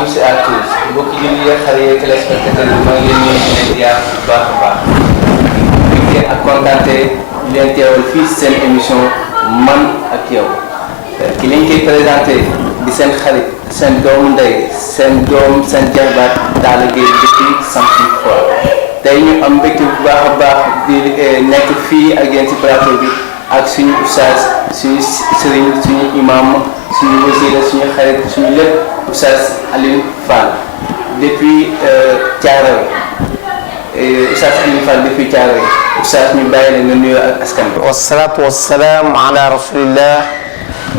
tous et à tous mbokki jullit yi xale téléspectateurs yi maa ngi leen nuyu di leen ziar bu baax a baax di ak kontaante di leen teewal fii seen émission man ak yow ki leen koy présenté di seen xarit seen doomu ndey seen doom seen jarbaat Talla Gueye depuis Sampol Foire tey ñu am mbégte bu baax a baax di nekk fii ak yéen ci plateau bi ak suñu oustaz suñu sëriñ suñu imam suñu wasila suñu xarit suñu lépp oustaz Alioune Fall depuis Thiaroye oustaz Alioune Fall depuis Thiaroye oustaz ñu bàyyi la nga nuyoo ak askan bi. wasalaatu wasalaam ala rasulillah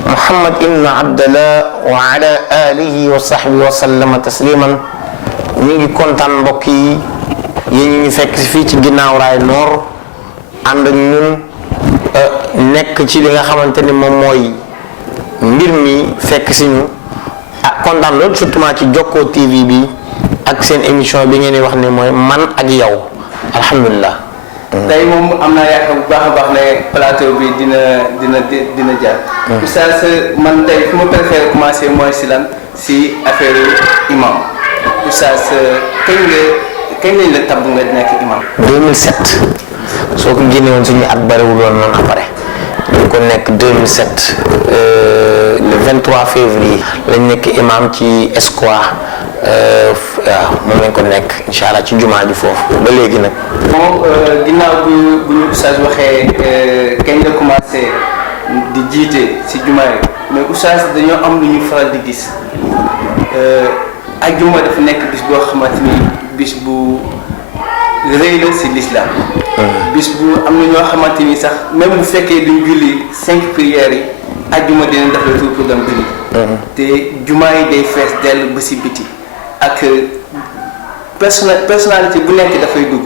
Muhammad ibn Abdallah wa ala alihi wa sahbihi wa sallama tasliman. ñu ngi kontaan mbokk yi yéen ñu fekk fii ci ginnaaw raay noor ànd ak ñun nekk ci li nga xamante ni moom mooy mbir mi fekk si ñu kontaan loolu surtout ci Jokko TV bi ak seen émission bi ngeen di wax ne mooy man ak yow alhamdulilah. tey moom am naa yaakaar bu baax a baax ne plateau bi dina jaar. oustaz man tey fi ma préféré commencer mooy si lan si affaire imam oustaz kañ lañ la tabb nga nekk imam. 2007 soo ko génne woon suñu at bariwul woon noonu après ñu ko nekk 2007 le 23 février lañ nekk imam ci Espoir waaw moom lañ ko nekk incha allah ci jumaa ji foofu ba léegi nag. bon ginnaaw bu ñu oustaz waxee kañ la commencé di jiite si jumaa yi mais oustaz dañoo am lu ñu faral di gis ajjuma dafa nekk bis boo xamante ni bis bu rëy la si l'islam. bis bu am na ñoo xamante ni sax même bu fekkee duñ julli 5 prières yi ajjuma dina def le tout pour dem julli. te jumaa yi day fees dell ba si biti ak personnalité bu nekk dafay dugg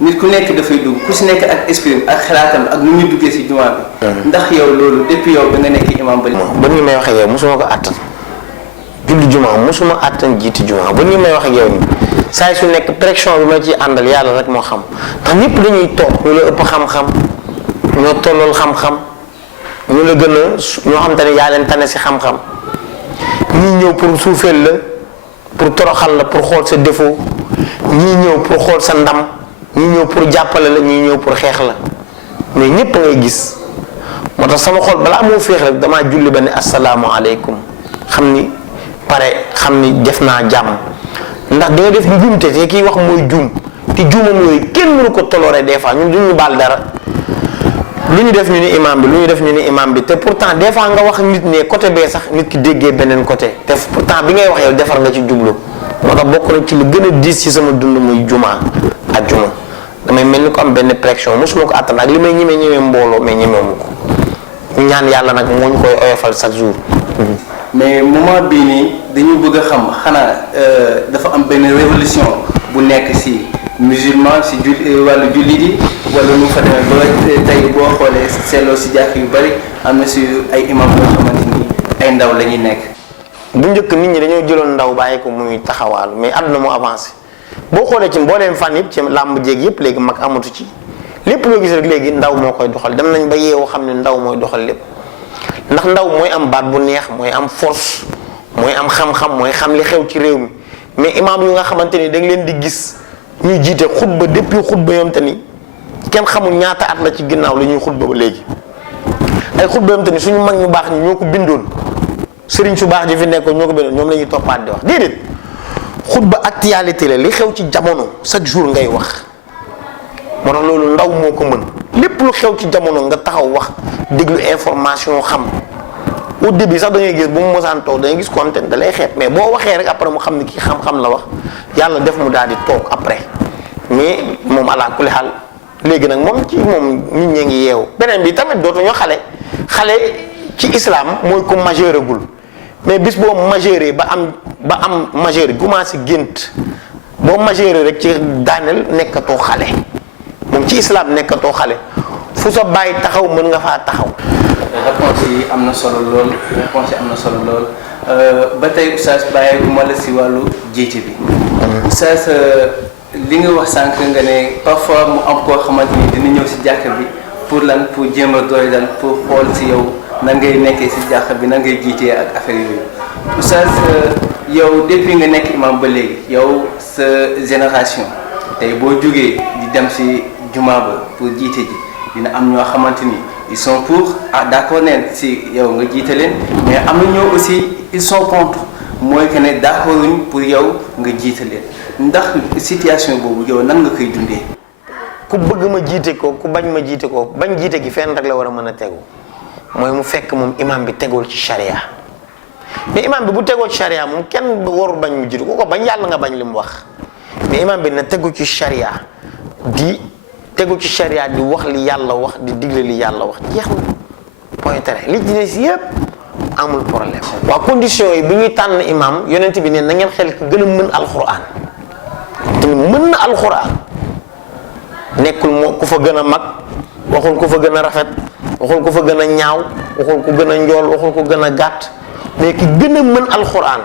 nit ku nekk dafay dugg ku si nekk ak esprit ak xalaatam ak nu muy duggee si jumaa bi. ndax yow loolu depuis yow ba nga nekk imam ba ni may waxee yow mosuma ko àttan julli jumaa mosuma àttan jiiti jumaa ba ni may wax ak yow nii saa su nekk pression bi ma ci àndal yàlla rek moo xam ndax ñëpp dañuy toog ñu la ëpp xam-xam ñoo tollool xam-xam ñu la gën a ñoo xam te ne yaa leen tane si xam-xam ñii ñëw pour suufeel la pour toroxal la pour xool sa défaut ñii ñëw pour xool sa ndam ñii ñëw pour jàppale la ñii ñëw pour xeex la mais ñëpp ngay gis moo tax sama xol balaa moo féex rek damaa julli ba ne asalaamaaleykum xam ni pare xam ni def naa jàmm ndax di nga def njuumte te kiy wax mooy juum te juumam yooyu kenn mënu ko toléré des fois ñun duñu baal dara lu ñu def ñu ni imam bi lu ñu def ñu ni imam bi te pourtant des fois nga wax nit ne côté bee sax nit ki déggee beneen côté te pourtant bi ngay wax yow defar nga ci jublu moo tax bokk na ci lu gën a diis ci sama dund muy jumaa ak juma damay mel ni ko am benn pression mosuma ko àttan ak li may ñemee mbooloo mais ñemewu ko ñu ñaan yàlla nag moo ñu koy oyofal chaque jour. mais moment bii nii dañu bëgg a xam xanaa dafa am benn révolution bu nekk si musulman si wàllu jullit yi wala nu fa demee ba tey boo xoolee seetloo si jàkk yu bari am na si ay imam yoo xamante ni ay ndaw la ñuy nekk. bu njëkk nit ñi dañoo jëloon ndaw bàyyi ko muy taxawaalu mais àdduna mu avancé boo xoolee ci mbooleem fànn yëpp ci làmb jéeg yëpp léegi mag amatu ci lépp loo gis rek léegi ndaw moo koy doxal dem nañ ba yeewu xam ne ndaw mooy doxal lépp. ndax ndaw mooy am baat bu neex mooy am force mooy am xam-xam mooy xam li xew ci réew mi mais imaam yu nga xamante ni da nga leen di gis ñuy jiite xutba depuis xutba yom te ni kenn xamul ñaata at la ci ginnaaw la ñuy xutba ba léegi ay xutba yom te ni suñu mag ñu baax ñi ñoo ko bindoon sëriñ su baax ji fi nekkoon ñoo ko bindoon ñoom la ñuy toppaat di wax déedéet xutba actualité la li xew ci jamono chaque jour ngay wax moo tax loolu ndaw moo ko mën lépp lu xew ci jamono nga taxaw wax déglu information xam au début sax da ngay gis bu mu mosaan toog da ngay gis content da lay xeet mais boo waxee rek après mu xam ni kii xam-xam la wax yàlla def mu daal di toog après mais moom ala kulli xaal léegi nag moom ci moom nit ñi ngi yeewu beneen bi tamit dootuñu xale ci islam mooy ko majeuragul mais bis boo majeuree ba am majeur commencé gént boo majeuree rek ci daaneel nekkatoo xale moom ci islam nekkatoo xale fu sa bàyyi taxaw mën nga faa taxaw. réponse yi am na solo lool ba tey oustaz bàyyi bu ma la si wàllu jiite bi. oustaz li nga wax sànq nga ne parfois mu am koo xamante ni dina ñëw si jàkka bi pour lan pour jéem a doy dal pour xool si yow nan ngay nekkee si jàkka bi nan ngay jiitee ak affaire yooyu oustaz yow depuis nga nekk imam ba léegi yow sa génération tey boo jógee di dem si juma ba pour jiite ji dina am ñoo xamante ni ils sont pour d'accord neen si yow nga jiite leen mais am na ñoo aussi ils sont contre mooy que ne d'accorduñ pour yow nga jiite leen ndax situation boobu yow nan nga koy dundee. ku bëgg ma jiite ko ku bañ ma jiite ko bañ jiite gi fenn rek la war a mën a tegu mooy mu fekk moom imam bi tegul ci charia mais imam bi bu tegoo ci charia moom kenn warul bañ mu jiite ko bañ yàlla nga bañ li mu wax mais imam bi na tegu ci charia di tegu ci charia di wax li yàlla wax di digle li yàlla wax jeex na point terrain li ci des yépp amul problème. waa condition yi bi ñuy tànn imam yonent bi ne na ngeen xel ki gën a mën alquran te mën na alquran nekkul moo ku fa gën a mag waxul ku fa gën a rafet waxul ku fa gën a ñaaw waxul ku gën a njool waxul ku gën a gàtt mais ki gën a mën alquran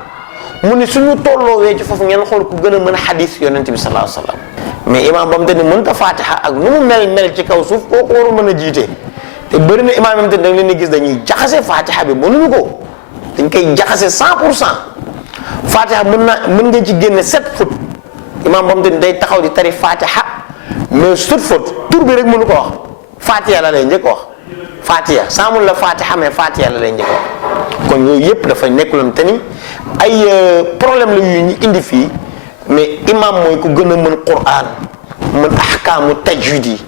mu ne suñu tolloowee ci foofu ngeen xool ku gën a mën xadis yonent bi sallallahu alayhi wasallam mais imam ba mu te ne mënta fatiha ak nu mu mel ci kaw suuf kooku waru mën a jiite te bëri na imam yi te da nga leen di gis dañuy jaxase fatiha bi mënuñu ko dañ koy jaxase 100% fatiha mën nga ci génne 7 fautes imam ba mu te ne day taxaw di tari fatiha mais 7 fautes tur bi rek mënu ko wax fatiha la lay njëkk wax fatiha saamul la fatiha mais fatiha la lay njëkk wax kon yooyu yëpp dafay nekk loon te ni ay problème la yu ñu indi fii mais imam mooy ku gën a mën Qur'an mën ahkaamu tajwid yi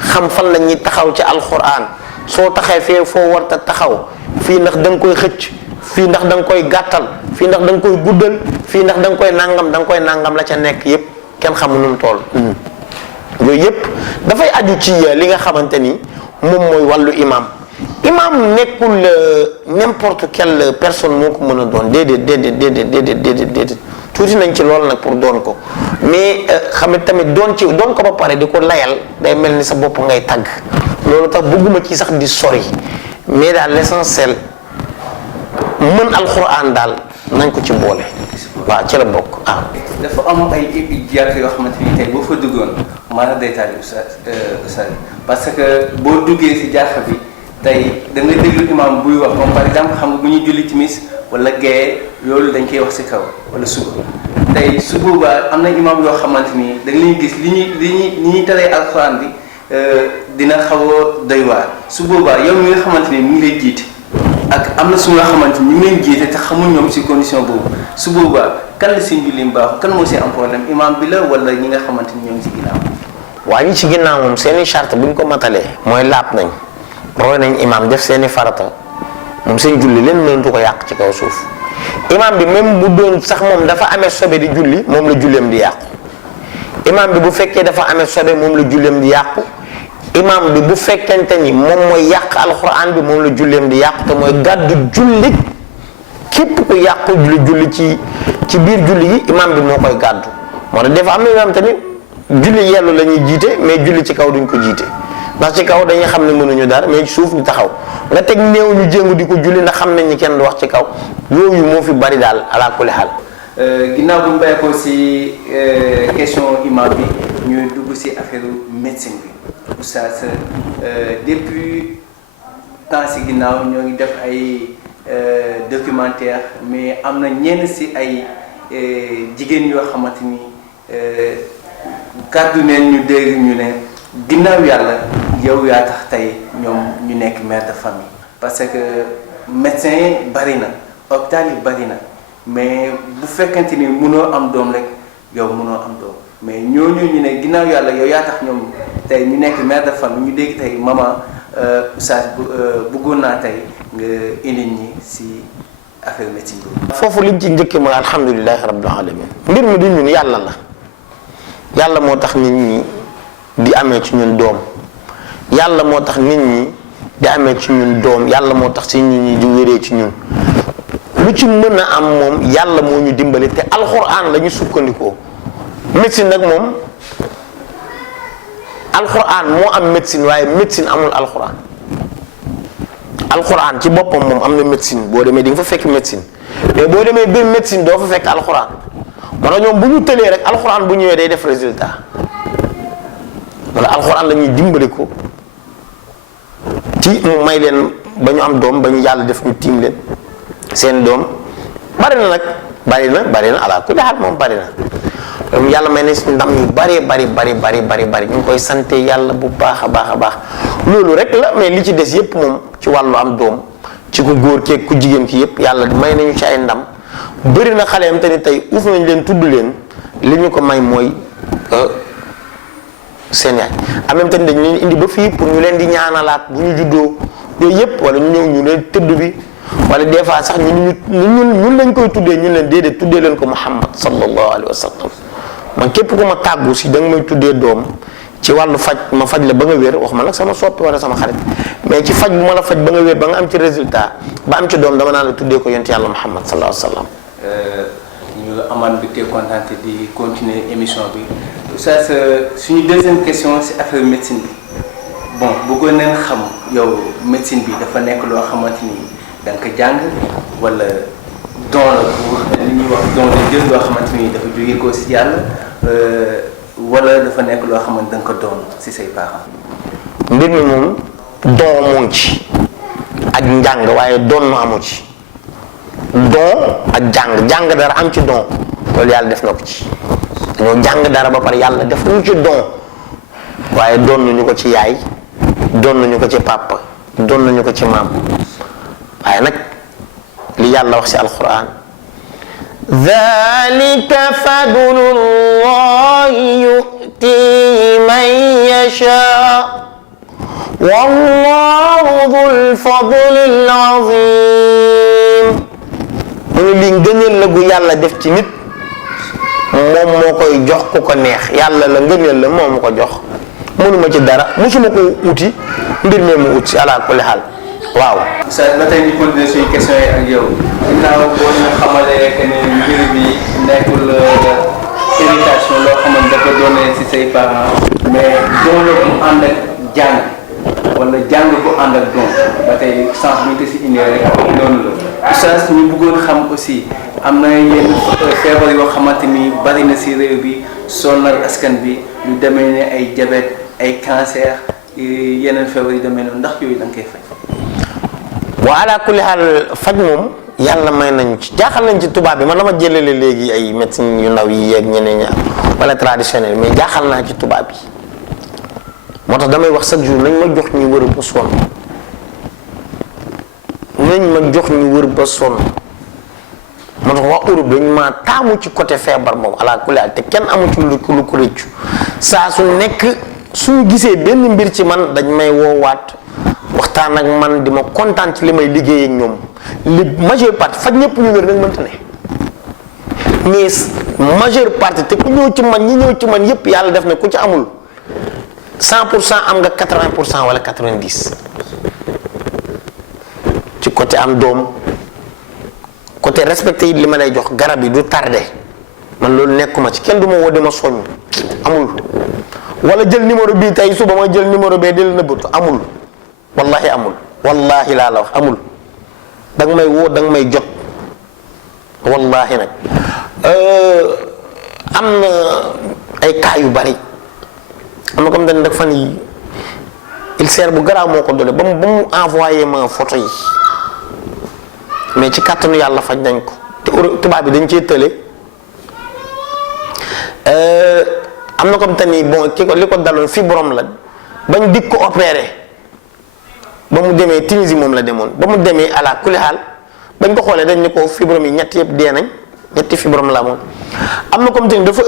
xam fan la ñuy taxaw ci alquran soo taxee fee foo warta taxaw fii ndax da nga koy xëcc fii ndax da nga koy gàttal fii ndax da nga koy guddal fii ndax da nga koy nangam la ca nekk yépp kenn xamu nu mu toll. yooyu yépp dafay aju ci li nga xamante ni moom mooy wàllu imam nekkul n'importe quelle personne moo ko mën a doon déedéet tuuti nañ ci loolu nag pour doon ko mais xam ne tamit doon ko ba pare di ko layal day mel ni sa bopp ngay tagg loolu tax bëgguma ci sax di sori mais daal l'essentiel mën alxuraan daal nañ ko ci boole. waaw ci la bokk dafa am ay jàkk yoo xamante ni tey boo fa duggoon maanaam day taal oustaz parce que boo duggee si jàkk bi tey da nga déglu imam buy wax comme par exemple xam nga bu ñuy julli timis wala gée loolu dañ koy wax si kaw wala suba tey su boobaa am na imam yoo xamante ni da nga leen gis li ñuy taree alxuraan bi dina xaw a doy waar su boobaa yow mi nga xamante ni mu ngi lay jiite ak am na su nga xamante ni ñu ngi leen jiite te xamul ñoom si condition boobu su boobaa kan la seen julli baaxu kan moo si am problème imam bi la wala ñi nga xamante ni ñoo ngi si ginnaaw. waa ñi ci ginnaaw moom seeni charte bu ñu ko matalee mooy laab nañ roy nañ imam def seeni farata moom seen julli leen mënatu ko yàq ci kaw suuf imam bi même bu doon sax moom dafa amee sobe di julli moom la julleem di yàqu imam bi bu fekkee dafa amee sobe moom la julleem di yàqu imam bi bu fekkente ni moom mooy yàq alxuraan bi moom la julleem di yàqu te mooy gàddu julli képp ku yàqu julli ci biir julli gi imam bi moo koy gàddu moo tax dafa am na imam tamit julli yellu la ñuy jiite mais julli ci kaw duñ ko jiite ndax ci kaw dañuy xam ne mënuñu dara mais suuf ñu taxaw nga teg néew ñu jéngu di ko julli ndax xam nañ ni kenn du wax ci kaw yooyu moo fi bari daal ala kulli xaal. ginnaaw bu ñu bàyyi ko si question imam bi ñu dugg si affaire médecine bi oustaz depuis temps si ginnaaw ñoo ngi def ay documentaire mais am na ñenn si ay jigéen yoo xamante ni kàddu neen ñu dégg ñu ne ginnaaw yàlla yow yaa tax tey ñoom ñu nekk mère de famille parce que médecin bari na hôpital yi bari na mais bu fekkente ni mënoo am doom rek yow mënoo am doom mais ñooñu ñu ne ginnaaw yàlla yow yaa tax ñoom tey ñu nekk mère de famille ñu dégg tey maman oustaz bëggoon naa tey nga indi ñi si affaire médecine bi. foofu liñ ci njëkkee mooy alhamdulilahi rabbil alamin mbir mi du ñun yàlla la yàlla moo tax nit ñi di amee ci ñun doom yàlla moo tax nit ñi di amee ci ñun doom yàlla moo tax si nit ñi di wéree ci ñun lu ci mën a am moom yàlla moo ñu dimbali te alxuraan la ñu sukkandikoo médecine nag moom alxuraan moo am médecine waaye médecine amul alxuraan alxuraan ci boppam moom am na médecine boo demee di nga fa fekk médecine mais boo demee biir médecine doo fa fekk alxuraan moo tax ñoom bu ñu tëlee rek alxuraan bu ñëwee day def résultat wala alxuraan la ñuy dimbali ko ci mu may leen ba ñu am doom ba ñu yàlla def ñu tiim leen seen doom bari na nag bari na ala kulli haal moom bari na yàlla may na si ndam yu bari ñu ngi koy sante yàlla bu baax a baax loolu rek la. mais li ci des yépp moom ci wàllu am doom ci ku góor keeg ku jigéen ki yépp yàlla may nañu ci ay ndam. bëri na xale yam te ni tey uuf nañ leen tudd leen li ñu ko may mooy seen yaay en même temps dañu leen indi ba fii pour ñu leen di ñaanalaat bu ñu juddoo yooyu yépp wala ñu ñëw ñu leen tëdd bi wala des fois sax ñun lañ koy tuddee ñu leen déedéet tuddee leen ko Muhammad sallallahu alayhi wa sallam man képp ku ma tàggu si da nga may tuddee doom ci wàllu faj ma faj la ba nga wér wax ma nag sama soppi wala sama xarit mais ci faj bu ma la faj ba nga wér ba nga am ci résultat ba am ci doom dama naa la tuddee ko yonent yàlla Muhammad sallallahu alayhi wa sallam. ñu amaan bi te kontaan di continuer émission bi oustaz suñu deuxième question c'est affaire médecine bi bon bëggoon nañ xam yow médecine bi dafa nekk loo xamante ni da nga ko jàng wala don la pour li ñuy wax don de Dieu loo xamante ni dafa jógee ko si yàlla wala dafa nekk loo xamante da nga ko doon si say parents. mbir mi moom don mu ngi ci ak njàng waaye doon nu amu ci. don ak jàng dara am ci don loolu yàlla def na ko ci dañoo jàng dara ba pare yàlla def ñu ci don waaye doon nañu ko ci yaay doon nañu ko ci papa doon nañu ko ci maam waaye nag li yàlla wax ci alquran dhalika fadlullahi yu'tihi man yasha wallahu dhul fadlil azim mu ne lii ngëneel la gu yàlla def ci nit moom moo koy jox ku ko neex yàlla la ngëneel la moo ma ko jox mënuma ci dara musuma ko uti mbir mi mu ut si ala kulli xaal waaw. sa ba tey ñu continuer suñu question yi ak yow ginnaaw boo ñu xamalee que ne mbir bi nekkul héritation loo xamante dafa doonee si say parents mais doon la bu ànd ak jàng wala jàng bu ànd ak doon ba tey sens bi ñu ko si indee rek noonu la. oustaz ñu bëggoon xam aussi am na yenn feebar yoo xamante ni bari na si réew bi sonal askan bi lu demee ne ay diabète ay cancer yeneen feebar yu demee noonu ndax yooyu da nga koy faj. wa ala kulli xaal faj moom yàlla may nañu ci jaaxal nañ ci tubaab bi man dama jëlale léegi ay médecine yu ndaw yi yeeg ñeneen ñi wala traditionnel mais jaaxal naa ci tubaab bi moo tax damay wax chaque jour nañ ma jox ñu wër ba sonn nañ ma jox ñu wër ba sonn moo tax waa Europe dañ ma taamu ci côté feebar moom ala kulli xaal te kenn amu ci lu ko rëccu saa su nekk suñu gisee benn mbir ci man dañ may woowaat waxtaan ak man di ma kontaan ci li may liggéey ak ñoom li majeure partie faj ñëpp ñu wér nag mënta ne mais majeure partie te ku ñëw ci man ñi ñëw ci man yëpp yàlla def na ku ci amul 100% am nga 80% wala 90 ci côté am doom côté respecté yi li ma lay jox garab yi du tardé man loolu nekkuma ci kenn du ma woo di ma soññ amul wala jël numéro bii tey suba ma jël numéro bee di la nëbbatu amul wallahi amul wallahi laa la wax amul danga may woo danga may jot wallahi nag am na ay cas yu bari am na comme dañ nag fan yi ulcère bu garaaw moo ko doole ba mu envoyé ma photo yi mais ci kàttanu yàlla faj nañ ko te tubaab bi dañ cee tële am na comme te ni bon li ko daloon fibrome la bañ dig ko opéré ba mu demee Tunisie moom la demoon ba mu demee ala kulli xaal bañ ko xoolee dañ ne ko fibrome yi ñett yëpp dee nañ ñetti fibrome la amoon am na comme te ni dafa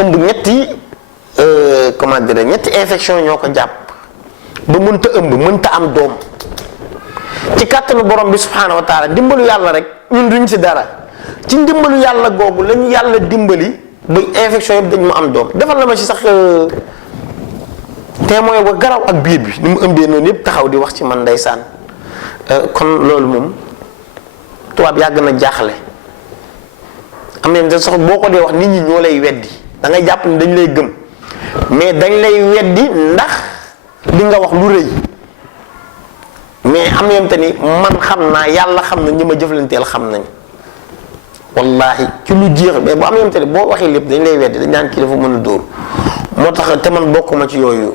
ëmb ñetti comment dire ñetti infection ñoo ko jàpp ba mënta ëmb mënta am doom ci kàttanu borom bi subhaanahu wa taala dimbalu yàlla rek ñun duñ ci dara ci ndimbalu yàlla googu lañu yàlla dimbali ba infection yëpp dañ mu am doom defal na ma ci sax témoin ba garaw ak biir bi ni mu ëmbee noonu yëpp taxaw di wax ci man ndeysaan kon loolu moom tubaab yàgg na jaaxle am nañ sax boo ko dee wax nit ñi ñoo lay weddi da ngay jàpp ni dañ lay gëm mais dañ lay weddi ndax li nga wax lu rëy mais am na te ni man xam naa yàlla xam na ñi ma jëflanteel xam nañ wallahi ci lu jeex mais bu am na te ni boo waxee lépp dañ lay weddi dañ naan kii dafa mën a dóor moo tax te man bokkuma ci yooyu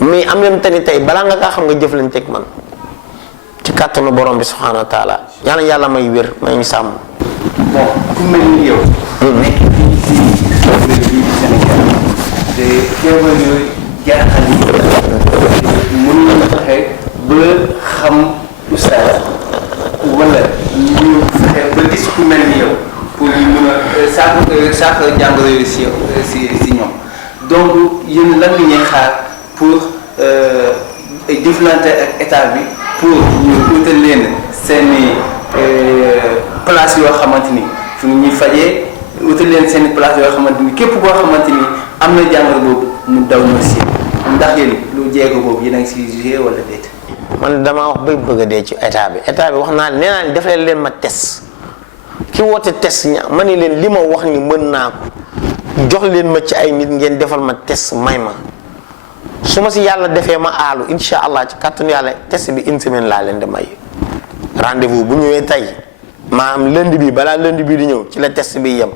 mais am na te ni tey balaa nga kaa xam nga jëflanteeg man ci kàttanu borom bi subhanahu wa taala yàlla may wér may ñu sàmm. bon ku mel ni yow. nekk fii si réew bi Sénégal te feebar yooyu jaaxal yi mënuñu fexe ba xam oustaz wala ñu fexe ba gis ku mel ni yow pour ñu mën a saafara jàngoro yooyu si ñoom donc yéen lan la ñuy xaar pour jëflante ak état bi pour ñu utal leen seeni place yoo xamante ni fu ñuy fajee utal leen seeni place yoo xamante ni képp koo xamante ni am na jàngoro boobu mu daw ñu si ndax yéen lu jéego boobu yéen a ngi si jugé wala déet. man damaa wax bay bëgg a dee ci état bi wax naa nee naa ni def leen ma test ki woote test ma ni leen li ma wax ni mën naa ko jox leen ma ci ay nit ngeen defal ma test may ma su ma si yàlla defee ma aalu insha allah ci kàttanu yàlla test bi une semaine laa leen di may rendez-vous bu ñëwee tey maanaam lundi bi balaa lundi bi di ñëw ci la test bi yem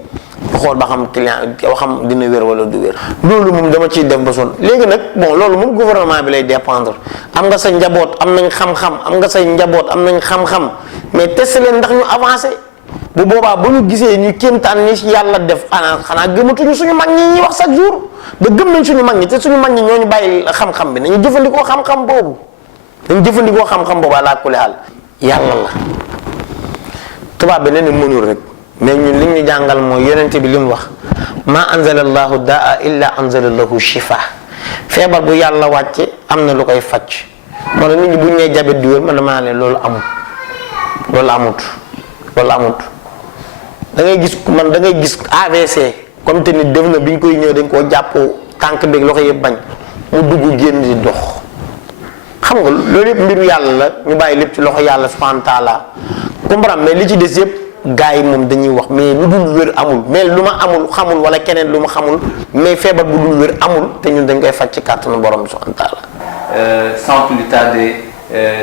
bu xool ba xam client xam dina wér wala du wér. loolu moom dama ciy def ba sonn léegi nag bon loolu moom gouvernement bi lay dépendre am nga sa njaboot am nañ xam-xam am nga say njaboot am nañ xam-xam mais test leen ndax ñu avancé bu boobaa ba ñu gisee ñu kéemtaan ni yàlla def xanaa gëmatuñu suñu mag ñi ñuy wax chaque jour ba gëm nañ suñu mag ñi te suñu mag ñi ñoo ñu bàyyi xam-xam bi nañu jëfandikoo xam-xam boobu alaa kulli haal yàlla la tubaab bi ne mënul rek mais ñun li ñu jàngal mooy yonente bi li mu wax ma anzala allahu daa illa anzala lahu shifa feebar bu yàlla wàcce am na lu koy faj moo tax nit ñi bu ñu nee jabet di wér man damaa ne loolu amut da ngay gis AVC comme te nit def na bi ñu koy ñëw dañ koo jàppoo tànk beeg loxo yëpp bañ mu dugg génn di dox xam nga loolu yëpp mbiru yàlla la ñu bàyyi lépp ci loxo yàlla subhanahu wa taala comprendre mais li ci des yëpp gars yi moom dañuy wax mais lu dul wér amul mais lu ma amul xamul wala keneen lu ma xamul mais feebar bu dul wér amul te ñun dañ koy faj ci kàttanu borom subhanahu wa taala. Sans plus tarder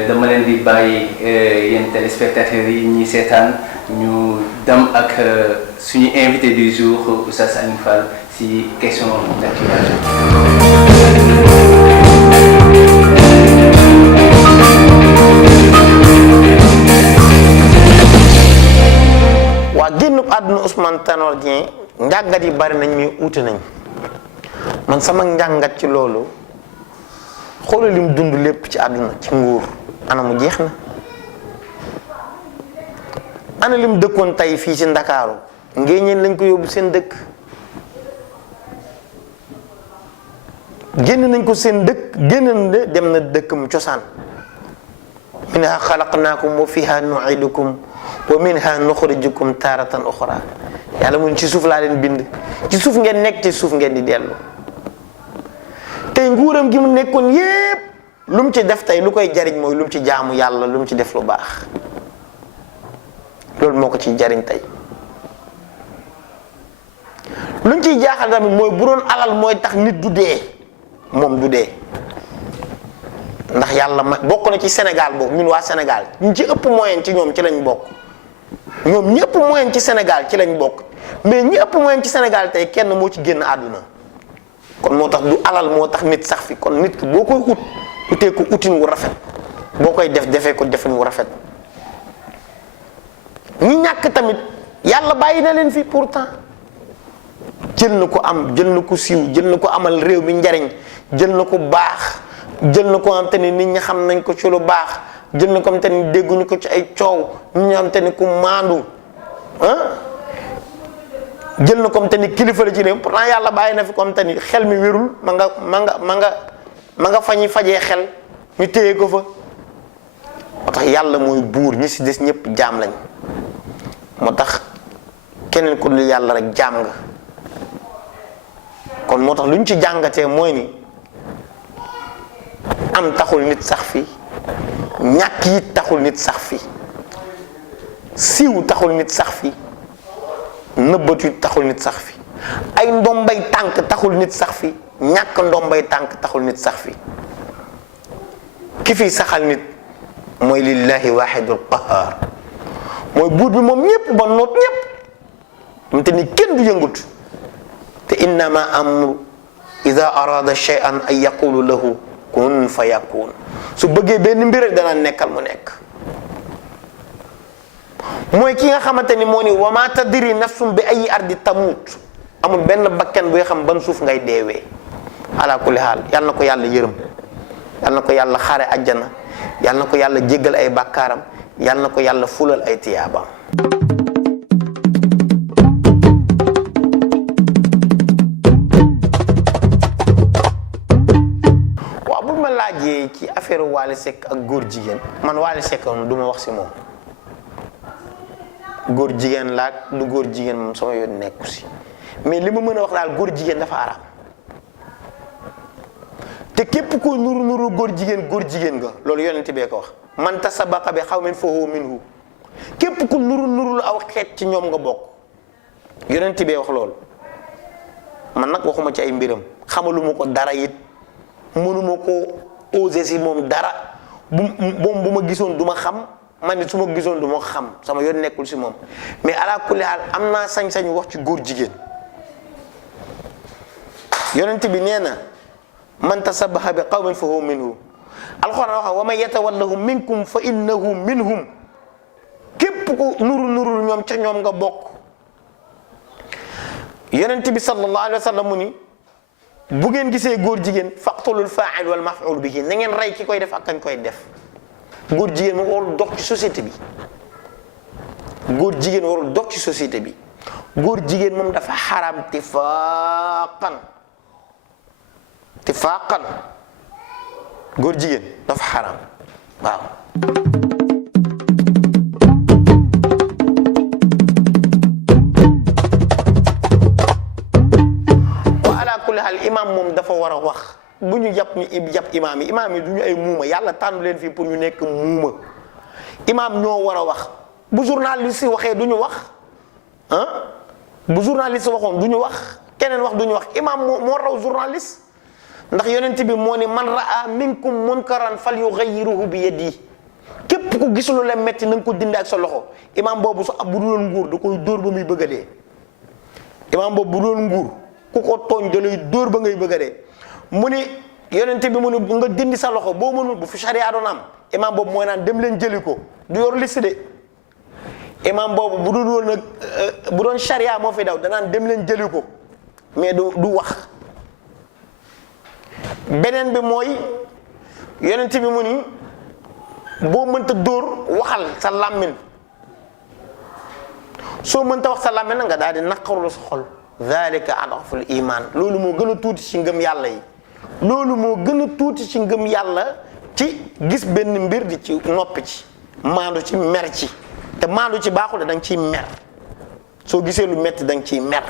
dama leen di bàyyi yéen téléspectateurs yi ñuy seetaan ñu dem ak suñu invité du jour Oustaz Alioune Fall si question d'actualité. waa génnub àdduna Ousmane Tanor Dieng njàngat yi bari nañ mais uute nañ man sama njàngat ci loolu xoolal lim dund lépp ci àdduna ci nguur ana mu jeex na ana lim dëkkoon tey fii ci Ndakaaru ngéeñeen lañ ko yóbbu seen dëkk génn nañ ko seen dëkk génn na dem na dëkkam cosaan minha xalaqnaakum wa fiha nu'idukum wa minha nuxrijukum taaratan uxra yàlla mun ci suuf laa leen bind ci suuf ngeen nekk ci suuf ngeen di dellu tey nguuram gi mu nekkoon yépp lu mu ci def tey lu koy jariñ mooy lu mu ci jaamu yàlla lu mu ci def lu baax loolu moo ko ciy jariñ tey lu mu ciy jaaxal tamit mooy bu doon alal mooy tax nit du dee moom du dee ndax yàlla ma bokk na ci Sénégal boobu ñun waa Sénégal ñu ci ëpp moyen ci ñoom ci lañ bokk ñoom ñi ëpp moyen ci Sénégal ci lañ bokk mais ñi ëpp moyen ci Sénégal tey kenn moo ci génn àdduna kon moo tax du alal moo tax nit sax fi kon nit ki boo koy utee ko utin wu rafet boo koy defee ko defin wu rafet ñi ñàkk tamit yàlla bàyyi na leen fi pourtant jël na ko am jël na ko siiw jël na ko amal réew mi njariñ jël na ko baax jël na ko am te ni nit ñi xam nañ ko ci lu baax jël na ko am te ni dégguñu ko ci ay coow nit ñi am te ni ku maandu jël na ko am te ni kilifa la ci réew pourtant yàlla bàyyi na fi ko am te ni xel mi wérul ma nga fañi fajee xel ñu téye ko fa moo tax yàlla mooy buur ñi si des ñëpp jaam lañ moo tax keneen ku dul yàlla rek jaam nga kon moo tax lu ñu ci jàngatee mooy ni am taxul nit sax fi ñàkk yi taxul nit sax fi siiw taxul nit sax fi nëbbatu taxul nit sax fi ay ndombay tànk taxul nit sax fi ñàkk ndombay tànk taxul nit sax fi ki fi saxal nit mooy lillahi wahidul qahar mooy buur bi moom ñépp ba noot ñépp mu te ni kenn du yëngut te innama amru ida arada shay'an an yaqulu lahu kun fa yakun su bëggee benn mbir rek dana nekkal mu nekk mooy ki nga xamante ni moo ni wa ma tadri nafsum bi ay ardi tamut. amul benn bakken buy xam ban suuf ngay deewee. ala kulli haal yal na ko yàlla yërëm, yal na ko yàlla xaare àjjana, yal na ko yàlla jéggal ay bàkkaaram, yal na ko yàlla fulal ay tiyaabaam. waaw bu ma laajee ci affaire Wally Seck ak góor jigéen, man Wally Seck moom du ma wax si moom. góor jigéen laak du góor jigéen moom sama yoon nekku si, mais li ma mën a wax daal góor jigéen dafa araam. te képp ko nuru góor jigéen nga loolu yonent bee ko wax. man tasabaqa bi xawmin fa huwa minhu. képp ku nuru aw xeet ci ñoom nga bokk. yonent bee wax loolu. man nag waxuma ci ay mbiram, xamaluma ko dara it, mënuma ko osé si moom dara. bu ma gisoon du ma xam, man it su ma gisoon du ma xam, sama yoon nekkul si moom. mais ala kulli haal am naa sañ-sañ wax ci góor jigéen. yonent bi nee na man tasabbaha bi qawmin fa huwa minhu. alxuraan wax wa man yatawallahum minkum fa innahu minhum. képp ku nuru ñoom ca ñoom nga bokk. yonent bi sallallahu alayhi wa sallam mu ni bu ngeen gisee góor jigéen faqtulul fa'il wal maf'ul bihi na ngeen rey ki koy def ak kañ koy def. góor jigéen moom warul dox ci société bi. góor jigéen warul dox ci société bi. góor jigéen moom dafa xaraam tifaqan. góor jigéen dafa xaraam waaw. imaam moom dafa war a wax. bu ñu jàpp imaam yi du ñu ay muuma, yàlla tànn leen fii pour ñu nekk muuma. imaam ñoo war a wax. bu journaliste waxee du ñu wax bu journaliste waxoon du ñu wax, keneen wax du ñu wax. imaam moo raw journaliste, ndax yonent bi moo ne man raa minkum munkaran falyughayyirhu bi yadihi. képp ku gis lu la metti na nga ko dindi ak sa loxo. imaam boobu su bu doon nguur da koy dóor ba muy bëgg a dee. imaam boobu bu doon nguur ku ko tooñ da lay dóor ba ngay bëgg a dee. mu ni yonent bi mu ni nga dindi sa loxo boo mënul, bu fi charia doon am imaam boobu mooy naan dem leen jëli ko, du yor liste de. imaam boobu bu dul woon nag bu doon charia moo fi daw danaan dem leen jëli ko, mais du wax. beneen bi mooy yonent bi mu ni boo mënta dóor waxal sa làmmiñ, soo mënta wax sa làmmiñ nga daal di naqarlu sa xol. dhalika adaful iman. loolu moo gën a tuuti ci ngëm yàlla yi. loolu moo gën a tuuti ci ngëm yàlla ci gis benn mbir di ci noppi ci, maandu ci, mer ci. te maandu ci baaxul da nga ciy mer. soo gisee lu metti da nga ciy mer.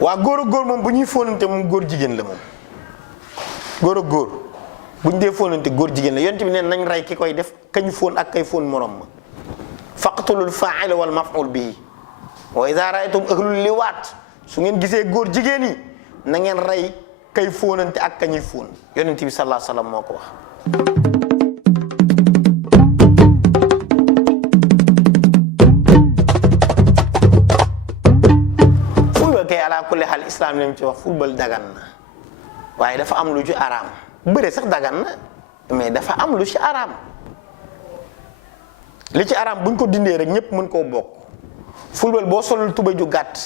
waa góor ak góor moom bu ñuy fóonante moom góor jigéen la moom. góor ak góor bu ñu dee fóonante góor jigéen la. yonent bi neen nañ rey ki koy def, kañ fóon ak kay fóon morom ma. faqtulul fa'ila wal maf'ul bihi wa idha ra'aytum ahlul liwaat. su ngeen gisee góor jigéen yi na ngeen rey kay fóonante ak kañuy fóon. yonent bi sallallahu alayhi wasallam moo ko wax. football kay ala kulli xaal islam lañ ci wax football dagan na, waaye dafa am lu ci araam. bëre sax dagan na, mais dafa am lu ci araam. li ci araam buñ ko dindee rek ñëpp mën koo bokk. football boo solul tuba ju gàtt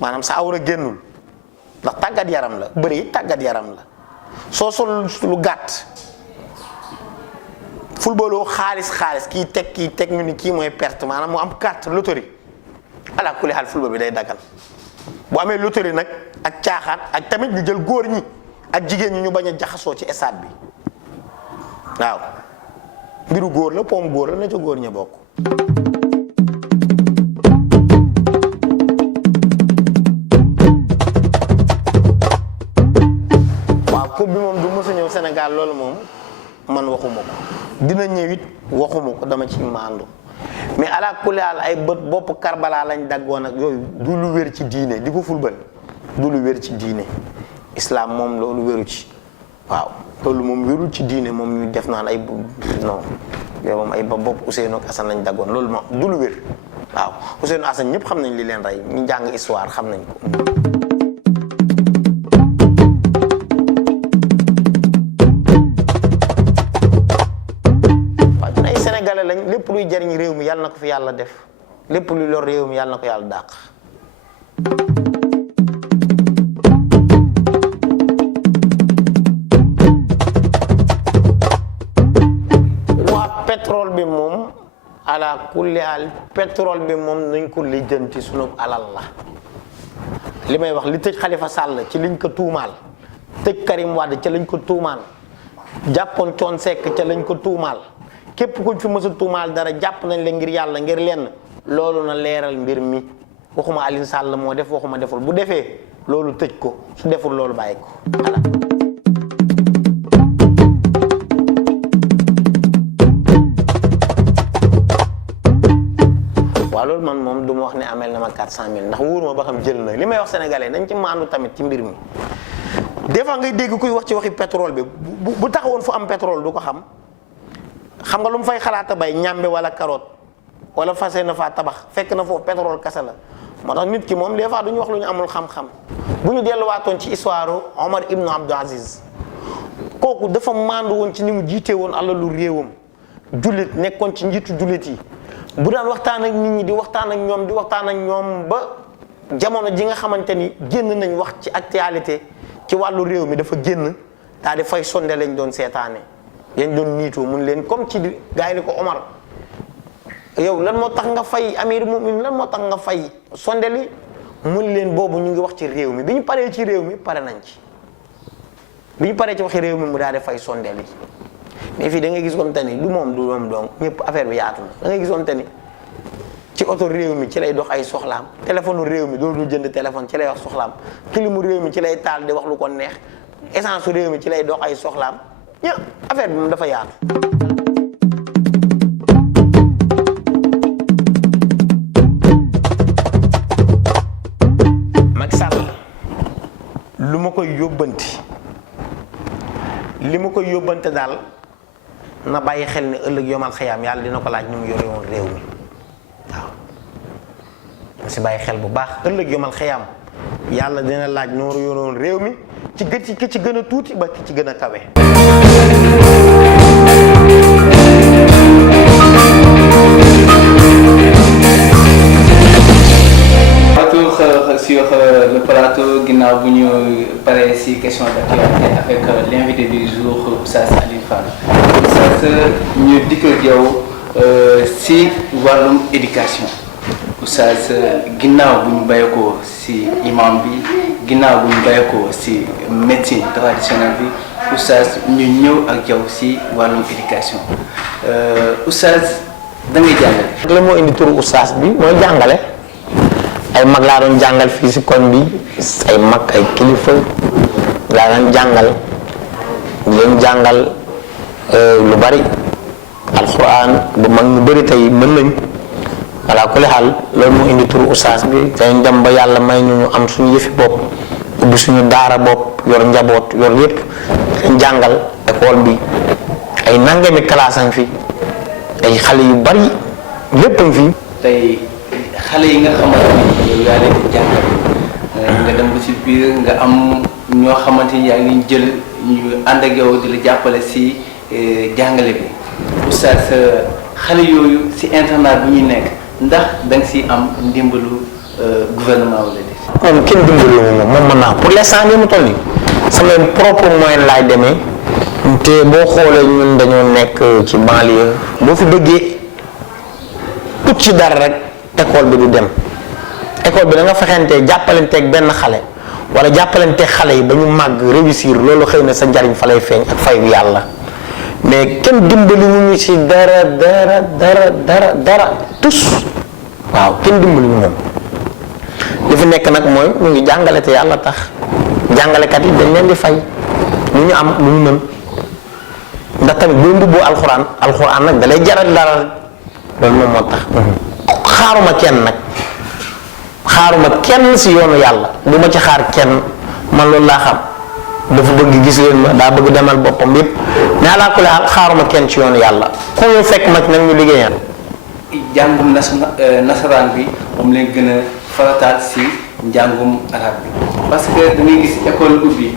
maanaam sa awra génnul, ndax tàggat yaram la. bëre yi tàggat yaram la. soo solul lu gàtt footballoo xaalis kii teg ñu ni kii mooy perte, maanaam mu am carte loterie. ala kulli xaal football bi day dagan. bu amee loterie nag ak caaxaan ak tamit ñu jël góor ñi ak jigéen ñi ñu bañ a jaxasoo ci stade bi waaw. mbiru góor la, poom góor la, na ca góor ña bokk. waaw coupe bi moom du mës a ñëw Sénégal, loolu moom man waxuma ko. dina ñëw it waxuma ko, dama ci maandu. mais ala kulli haal ay bopp Karbala lañ daggoon ak yooyu du lu wér ci diine. di ko fulbal du lu wér ci diine. islam moom loolu wéru ci. waaw loolu moom wérul ci diine moom ñu def naan ay non yow moom ay bopp Ousseynou ak Assane lañ daggoon, loolu moom du lu wér. waaw Ousseynou Assane ñëpp xam nañ li leen rey, ñu jàng histoire xam nañ ko. luy jariñ réew mi yàlla na ko fi yàlla def lépp luy lor réew mi yàlla na ko yàlla dàq. waa pétrole bi moom ala kulli al pétrole bi moom nañ ko lijjanti sunu alal la li may wax li tëj Khalifa Sall ci liñ ko tuumaal tëj Karim Wade ca lañ ko tuumaal jàppoon Thione Seck ca lañ ko tuumaal képp kuñ fi mës a tuumaal dara jàpp nañ la ngir yàlla ngir lenn loolu na leeral mbir mi waxuma Alioune Sall moo def waxuma deful bu defee loolu tëj ko su deful loolu bàyyi ko voilà. waaw loolu man moom du ma wax ne amel na ma 400000 ndax wóoruma ba xam jël na li may wax sénégalais nañ ci maandu tamit ci mbir mi des fois ngay dégg kuy wax ci waxi pétrole bi bu taxawoon fu am pétrole du ko xam nga lu mu fay xalaata bay ñàmbe wala carotte wala fase na faa tabax fekk na foofu pétrole kese la moo tax nit ki moom des fois du ñu wax lu ñu amul xam-xam bu ñu delluwaatoon ci histoire Omar ibnu Abdou Aziz kooku dafa maandu woon ci ni mu jiitee woon alalu réewam jullit nekkoon ci njiitu jullit yi bu daan waxtaan ak nit ñi di waxtaan ak ñoom ba jamono ji nga xamante ni génn nañ wax ci actualité ci wàllu réew mi dafa génn daal di fay sonde lañ doon seetaane yañ doon niitoo mun leen comme ci gars yi ni ko Omar yow lan moo tax nga fay amir mu'min lan moo tax nga fay sonde li mun leen boobu ñu ngi wax ci réew mi bi ñu paree ci réew mi pare nañ ci bi ñu paree ci waxi réew mi mu daal di fay sonde li mais fii da ngay gis comme te ni du moom donc ñëpp affaire bi yaatu na da ngay gis comme te ni ci oto réew mi ci lay dox ay soxlaam téléphone réew mi dootul jënd téléphone ci lay wax soxlaam kilimu réew mi ci lay taal di wax lu ko neex essence réew mi ci lay dox ay soxlaam ña affaire bi moom dafa yaatu. Macky Sall lu ma koy yóbbanti li ma koy yóbbante daal na bàyyi xel ne ëllëg yomal xëyaam yàlla dina ko laaj ni mu yore woon réew mi waaw na si bàyyi xel bu baax ëllëg yomal xëyaam yàlla dina laaj ni mu yore woon réew mi ci ki ci gën a tuuti ba ki ci gën a kawe. Sur le plateau ginnaaw bu ñu paree ci question d'actualité avec l'invité du jour Oustaz Alioune Fall Oustaz ñu dikk ak yow ci wàllum éducation Oustaz ginnaaw bu ñu bàyyeekoo ci imam bi ginnaaw bu ñu bàyyeekoo ci médecine traditionnelle bi Oustaz ñu ñëw ak yow ci wàllum éducation Oustaz da ngay jàngale. la moo indi turu Oustaz bi mooy jàngale. ay mag laa doon jàngal fii si koñ bi ay mag ay kilifa laa doon jàngal leen jàngal lu bari alxuraan ba mag ñu bari tey mën nañ voilà ku le xaal loolu moo indi turu Oustaz bi dañ dem ba yàlla may ñu am suñu yëfi bopp ubbi suñu daara bopp yor njaboot yor yépp dañ jàngal école bi ay nangami classe am fi ay xale yu bari lépp am fi tey xale yi nga xamante ni yow yaa leen di jàngal nga dem ba ci biir nga am ñoo xamante ni yaa ngi jël ñu ànd ak yow di la jàppale ci jàngale bi Oustaz xale yooyu ci internat bu ñuy nekk ndax da nga ci am ndimbalu gouvernement wala déet. moom kenn dimbalu moom mën naa pour l'instant nii mu toll nii sama propre moyen laay demee te boo xoolee ñun dañoo nekk ci banlieue boo fi bëggee ut ci dara rek. école bi du dem école bi da nga fexentee jàppalanteeg benn xale wala jàppalanteeg xale yi ba ñu màgg réussir loolu xëy na sa njariñ fa lay feeñ ak fayu yàlla mais kenn dimbali wuñu ci dara tus waaw kenn dimbali ñu moom li fi nekk nag mooy ñu ngi jàngale te yàlla tax jàngalekat yi dañ leen di fay lu ñu am lu ñu mën ndax tamit boo mbubboo alxuraan nag da lay jaral dara loolu moom moo tax xaaruma kenn si yoonu yàlla bu ma ci xaar kenn man loolu laa xam dafa bëgg gis leen ma daa bëgg demal boppam yépp mais alaa kulli haal xaaruma kenn ci yoonu yàlla ku ñu fekk ma nag ñu liggéeyal. jàngum nasaraan bi moom leen gën a farataal si njàngum arab bi parce que da ngay gis école ubbi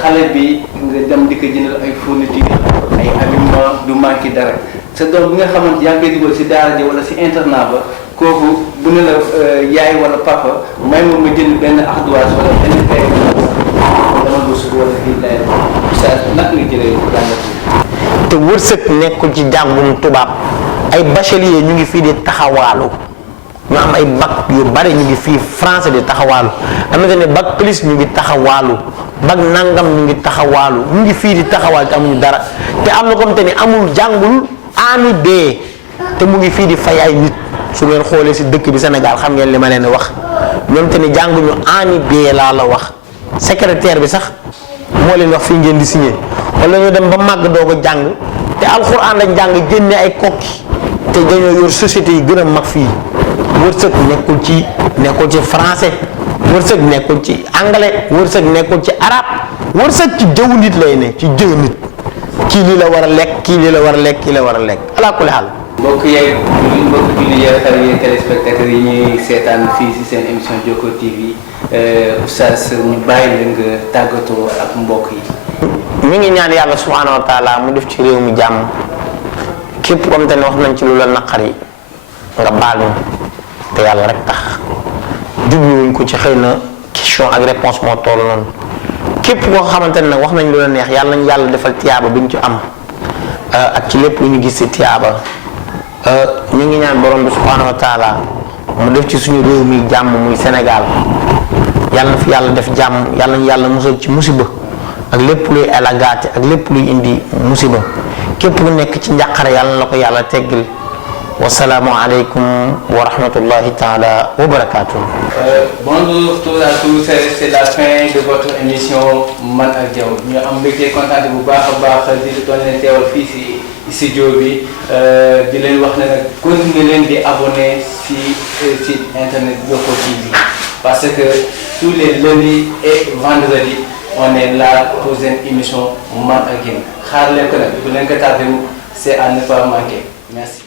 xale bi nga dem di ko jëndal ay fourniture ay habillement du manqué dara sa doom bi nga xamante yaa ngi koy dugal si daara ji wala si internat ba kooku bu ne la yaay wala papa may ma jënd benn ardoise wala benn kay dama lu su wala fii lay sa nag nga jëlee jàngat te wërsëg nekkul ci jàngum tubaab ay bachelier ñu ngi fii di taxawaalu ñu am ay bac yu bari ñu ngi fii français di taxawaalu am na ne bac plus ñu ngi taxawaalu bac nangam ñu ngi taxawaalu ñu ngi fii di taxawaal te amuñu dara te am na comme te ni amul jàngul ami bee te mu ngi fii di fay ay nit su ngeen xoolee si dëkk bi Sénégal xam ngeen li ma leen wax ñoom te ni jànguñu ami bee laa la wax secrétaire bi sax moo leen wax fii ngeen di signé wala ñu dem ba màgg doo ko jàng te alxuraan lañ jàng génne ay kokki te dañoo yor société yi gën a mag fii wërsëg nekkul ci français wërsëg nekkul ci anglais wërsëg nekkul ci arabe wërsëg ci jëw nit lay ne ci jëw nit kii lii la war a lekk kii lii la war a lekk kii la war a lekk ala kulli xaal. mbokk yeeg mbokk julli yeeg xale yeeg téléspectateurs yi ñuy seetaan fii si seen émission Jokko TV oustaz ñu bàyyi la nga tàggatoo ak mbokk yi. mi ngi ñaan yàlla subhaanahu wa taala mu def ci réew mi jàmm képp comme te ne wax nañ ci lu la naqari nga baal ñu te yàlla rek tax jubluwuñ ko ci xëy na question ak réponse moo toll noonu képp koo xamante ne nag wax nañ lu la neex yàlla nañ yàlla defal tiyaaba bi ñu ci am ak ci lépp lu ñu gis ci tiyaaba ñu ngi ñaan borom bi subhaanahu wa taala mu def ci suñu réew mi jàmm muy Sénégal yàlla na fi yàlla def jàmm yàlla nañ yàlla musal ci musiba ak lépp luy elagaate ak lépp luy indi musiba képp ku nekk ci njàqare yàlla na ko yàlla teggil wasalaamu aleykum wa rahmatullahi taala wa barakatuh. Bonjour à tous, c'est la fin de votre émission Man ak Diaw ñu am mbégte kontaan bu baax a baax di doon leen teewal fii si studio bi di leen wax ne nag continuer leen di abonné si site internet Jokko TV parce que tous les lundis et vendredis on est là pour une émission Man ak Diaw xaar leen ko nag bu leen ko tardé c'est à ne pas manquer merci.